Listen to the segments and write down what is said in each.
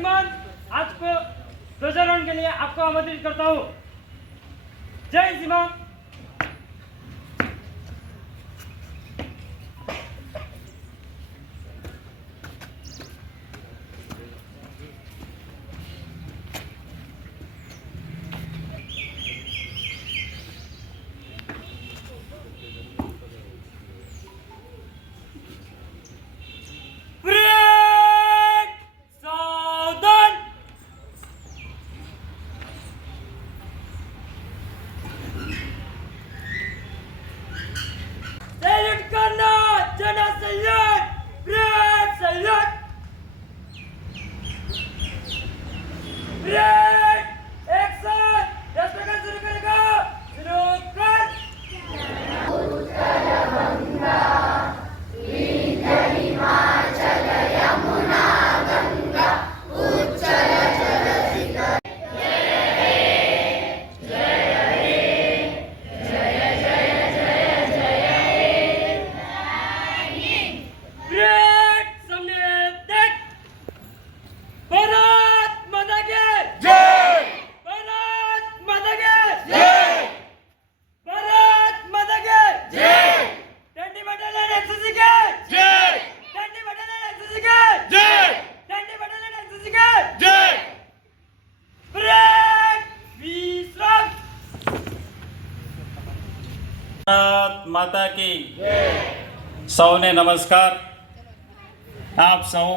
जय सीमान आज को ध्वजारोहण के लिए आपको आमंत्रित करता हूँ जय सीमान સૌને નમસ્કાર. આપ સૌ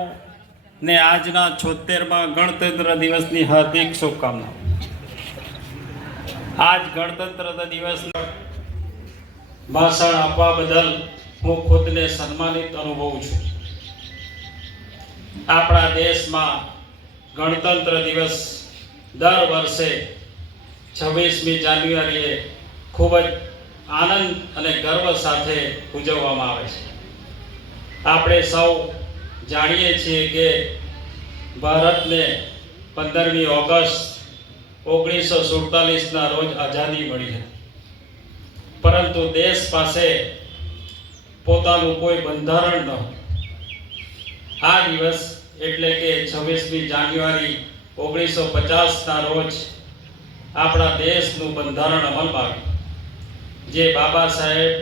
ને આજના છોતેરમાં ગણતંત્ર દિવસની હાર્દિક શુભકામના આજ ગણતંત્ર દિવસ ભાષણ આપવા બદલ હું ખુદને સન્માનિત અનુભવું છું. આપણા દેશમાં ગણતંત્ર દિવસ દર વર્ષે છવ્વીસમી જાન્યુઆરીએ ખૂબ જ આનંદ અને ગર્વ સાથે ઉજવવામાં આવે છે. આપણે સૌ જાણીએ છીએ કે ભારતને પંદરમી ઓગસ્ટ ઓગણીસો સુડતાલીસના રોજ આઝાદી મળી હતી. પરંતુ દેશ પાસે પોતાનું કોઈ બંધારણ ન આ દિવસ એટલે કે છવ્વીસમી જાન્યુઆરી ઓગણીસો પચાસના રોજ આપણા દેશનું બંધારણ અમલમાં આવ્યું જે બાબા સાહેબ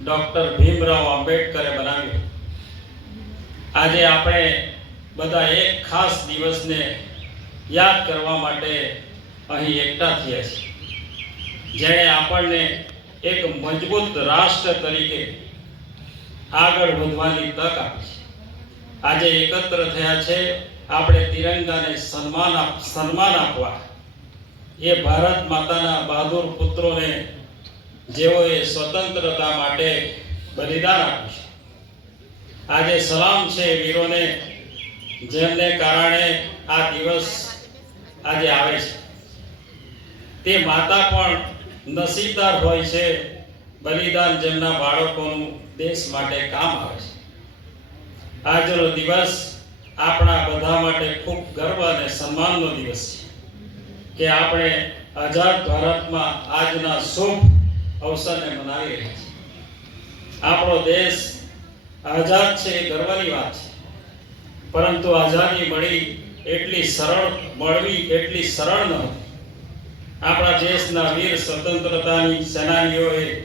ડૉક્ટર ભીમરાવ આંબેડકરે બનાવ્યું આજે આપણે બધા એક ખાસ દિવસને યાદ કરવા માટે અહીં એકઠા થયા છીએ. જેણે આપણને એક મજબૂત રાષ્ટ્ર તરીકે આગળ વધવાની તક આપી છે. આજે એકત્ર થયા છે આપણે તિરંગાને સન્માન આપ, સન્માન આપવા. એ ભારત માતાના બહાદુર પુત્રોને જેઓએ સ્વતંત્રતા માટે બલિદાન આપ્યું છે. આજે સલામ છે વીરોને, જેમને કારણે આ દિવસ આજે આવે છે. તે માતા પણ નસીબદાર હોય છે, બલિદાન જેમના બાળકોનું દેશ માટે કામ આવે છે. આજનો દિવસ આપણા બધા માટે ખૂબ ગર્વ અને સન્માનનો દિવસ છે કે આપણે આઝાદ ભારતમાં આજના શુભ અવસરને મનાવી રહ્યા છીએ. આપણો દેશ આઝાદ છે એ ગર્વની વાત છે. પરંતુ આઝાદી મળી એટલી સરળ મળવી, એટલી સરળ ન આપણા દેશના વીર સ્વતંત્રતાની સેનાનીઓએ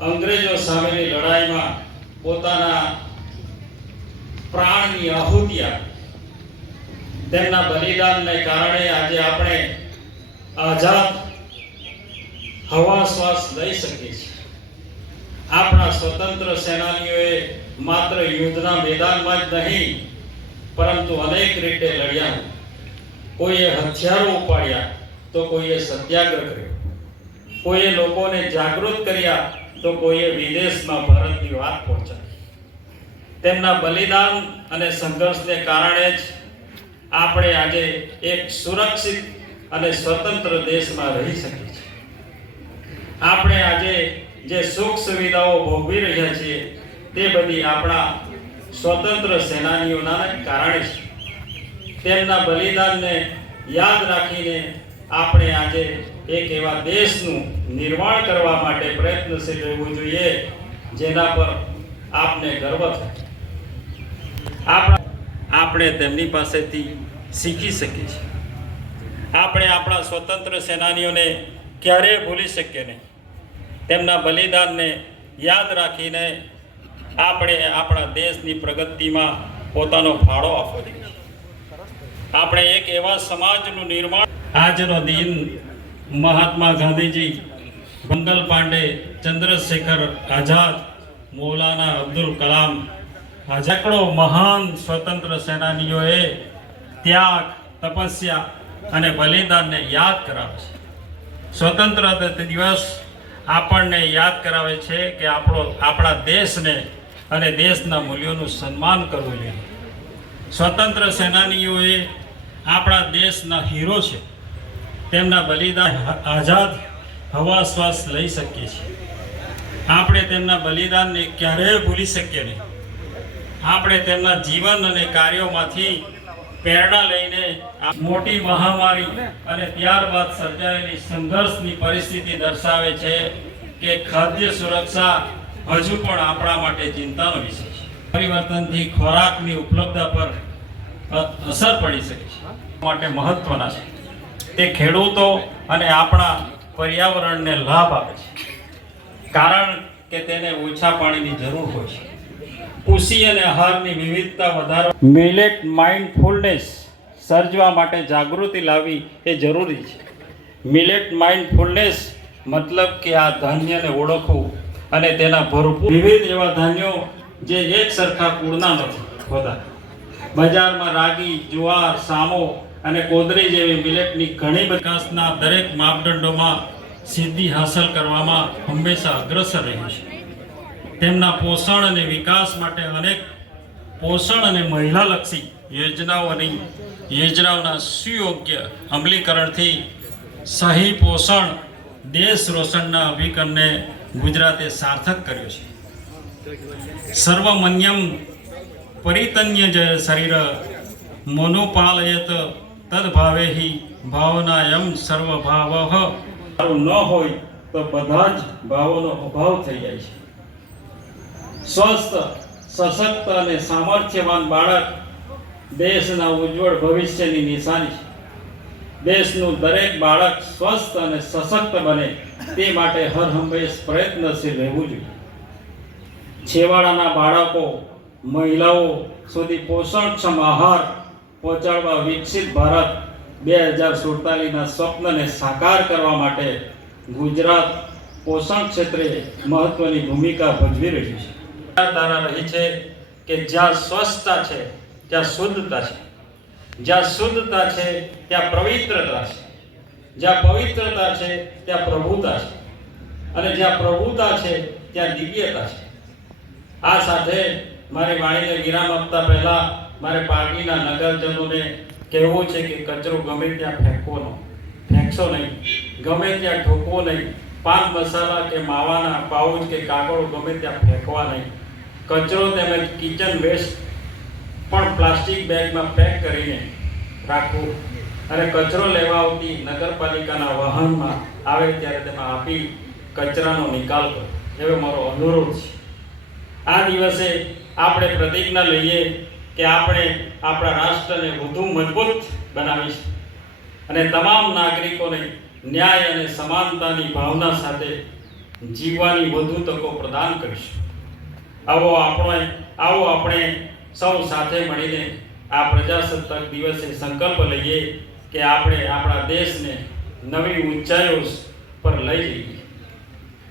અંગ્રેજો સામેની લડાઈમાં પોતાના પ્રાણની આહુતિ આપી. તેમના બલિદાનને કારણે આજે આપણે આઝાદ હવા શ્વાસ લઈ શકીએ છીએ. આપણા સ્વતંત્ર સેનાનીઓએ માત્ર યુદ્ધના મેદાનમાં જ નહીં, પરંતુ અનેક રીતે લડ્યા. કોઈએ હથિયારો ઉપાડ્યા તો કોઈએ સત્યાગ્રહ કર્યો. કોઈએ લોકોને જાગૃત કર્યા તો કોઈએ વિદેશમાં ભારતની વાત પહોંચાડી. તેમના બલિદાન અને સંઘર્ષને કારણે જ આપણે આજે એક સુરક્ષિત અને સ્વતંત્ર દેશમાં રહી શકીએ છીએ. આપણે આજે જે સુખ સુવિધાઓ ભોગવી રહ્યા છીએ તે બધી આપણા સ્વતંત્ર સેનાનીઓના કારણે છે. તેમના બલિદાનને યાદ રાખીને આપણે આજે એક એવા દેશનું નિર્માણ કરવા માટે પ્રયત્નશીલ રહેવું જોઈએ, જેના પર આપને ગર્વ થાય. આપણા તેમની પાસેથી શીખી શકીએ છીએ. આપણે આપણા સ્વતંત્ર સેનાનીઓને ક્યારેય ભૂલી શકીએ નહીં. તેમના બલિદાનને યાદ રાખીને આપણે આપણા દેશની પ્રગતિમાં પોતાનો ફાળો આપવો જોઈએ. આપણે એક એવા સમાજનું નિર્માણ આજનો દિન મહાત્મા ગાંધીજી, મંગલ પાંડે, ચંદ્રશેખર આઝાદ, મૌલાના અબ્દુલ કલામ આ મહાન સ્વતંત્ર સેનાનીઓએ ત્યાગ, તપસ્યા અને બલિદાનને યાદ કરાવે છે. સ્વતંત્રતા દિવસ આપણને યાદ કરાવે છે કે આપણો, આપણા દેશને અને દેશના મૂલ્યોનું સન્માન કરવું જોઈએ. સ્વતંત્ર સેનાનીઓએ આપણા દેશના હીરો છે. તેમના બલિદાન આઝાદ હવા શ્વાસ લઈ શકીએ છીએ. આપણે તેમના બલિદાનને ક્યારેય ભૂલી શકીએ નહીં. આપણે તેમના જીવન અને કાર્યોમાંથી પ્રેરણા લઈને મોટી મહામારી અને ત્યારબાદ સર્જાયેલી સંઘર્ષની પરિસ્થિતિ દર્શાવે છે કે ખાદ્ય સુરક્ષા હજુ પણ આપણા માટે ચિંતાનો વિષય છે. પરિવર્તનથી ખોરાકની ઉપલબ્ધતા પર અસર પડી શકે છે. માટે મહત્વના છે. તે ખેડૂતો અને આપણા પર્યાવરણને લાભ આપે છે. કારણ કે તેને ઓછા પાણીની જરૂર હોય છે. કૃષિ અને આહારની વિવિધતા વધારવા મિલેટ માઇન્ડફુલનેસ સર્જવા માટે જાગૃતિ લાવવી એ જરૂરી છે. મિલેટ માઇન્ડફુલનેસ મતલબ કે આ ધાન્યને ઓળખવું. અને તેના ભરપૂર વિવિધ એવા ધાન્યો જે એક સરખા કુળના નથી, હોતા. બજારમાં રાગી, જુવાર, સામો અને કોદરી જેવી મિલેટની ઘણી વિકાસના દરેક માપદંડોમાં સિદ્ધિ હાંસલ કરવામાં હંમેશા અગ્રસર રહ્યું છે. તેમના પોષણ અને વિકાસ માટે અનેક પોષણ અને મહિલાલક્ષી યોજનાઓની યોજનાઓના સુયોગ્ય અમલીકરણથી સહી પોષણ, દેશ રોશનના અભિગમને ગુજરાતે સાર્થક કર્યો છે. સર્વમન્યમ પરિતન્ય જ શરીર મનોપાલયત તદભાવેહી ભાવનાયમ સર્વભાવ. ન હોય તો બધા જ ભાવોનો અભાવ થઈ જાય છે. સ્વસ્થ, સશક્ત અને સામર્થ્યવાન બાળક દેશના ઉજ્જવળ ભવિષ્યની નિશાની છે. દેશનું દરેક બાળક સ્વસ્થ અને સશક્ત બને. તે માટે હર હંમેશ પ્રયત્નશીલ રહેવું જોઈએ. છેવાડાના બાળકો, મહિલાઓ સુધી પોષણક્ષમ આહાર પહોંચાડવા વિકસિત ભારત બે હજાર સુડતાલીસના સ્વપ્નને સાકાર કરવા માટે ગુજરાત પોષણ ક્ષેત્રે મહત્વની ભૂમિકા ભજવી રહ્યું છે. ધારા રહી છે કે જ્યાં સ્વચ્છતા છે, ત્યાં શુદ્ધતા છે. જ્યાં શુદ્ધતા છે, ત્યાં પવિત્રતા છે. જ્યાં પવિત્રતા છે, ત્યાં પ્રભુતા છે. અને જ્યાં પ્રભુતા છે, ત્યાં દિવ્યતા છે. આ સાથે મારી વાણીને વિરામ આપતા પહેલા મારે પાર્ટીના નગરજનોને કહેવું છે કે કચરો ગમે ત્યાં ફેંકવો ન. ફેંકશો નહીં. ગમે ત્યાં ઠોકવો નહીં. પાન મસાલા કે માવાના પાઉચ કે કાગળો ગમે ત્યાં ફેંકવા નહીં. કચરો તેમજ કિચન વેસ્ટ પણ પ્લાસ્ટિક બેગમાં પેક કરીને રાખવું અને કચરો લેવા આવતી નગરપાલિકાના વાહનમાં આવે ત્યારે તેમાં આપી કચરાનો નિકાલ કરો એવો મારો અનુરોધ છે. આ દિવસે આપણે પ્રતિજ્ઞા લઈએ કે આપણે આપણા રાષ્ટ્રને વધુ મજબૂત બનાવીશું અને તમામ નાગરિકોને ન્યાય અને સમાનતાની ભાવના સાથે જીવવાની વધુ તકો પ્રદાન કરીશું. આવો આપણે આવો આપણે સૌ સાથે મળીને આ પ્રજાસત્તાક દિવસે સંકલ્પ લઈએ કે આપણે આપણા દેશને નવી ઊંચાઈઓ પર લઈ જઈએ.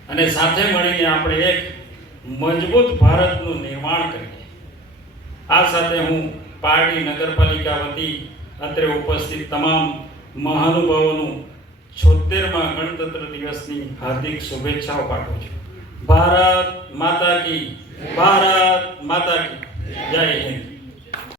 અને સાથે મળીને આપણે એક મજબૂત ભારતનું નિર્માણ કરીએ. આ સાથે હું પારડી નગરપાલિકા વતી અત્રે ઉપસ્થિત તમામ મહાનુભાવોનું છોતેરમાં ગણતંત્ર દિવસની હાર્દિક શુભેચ્છાઓ પાઠવું છું. ભારત માતા કી, ભારત માતા કી. જય હિન્દ.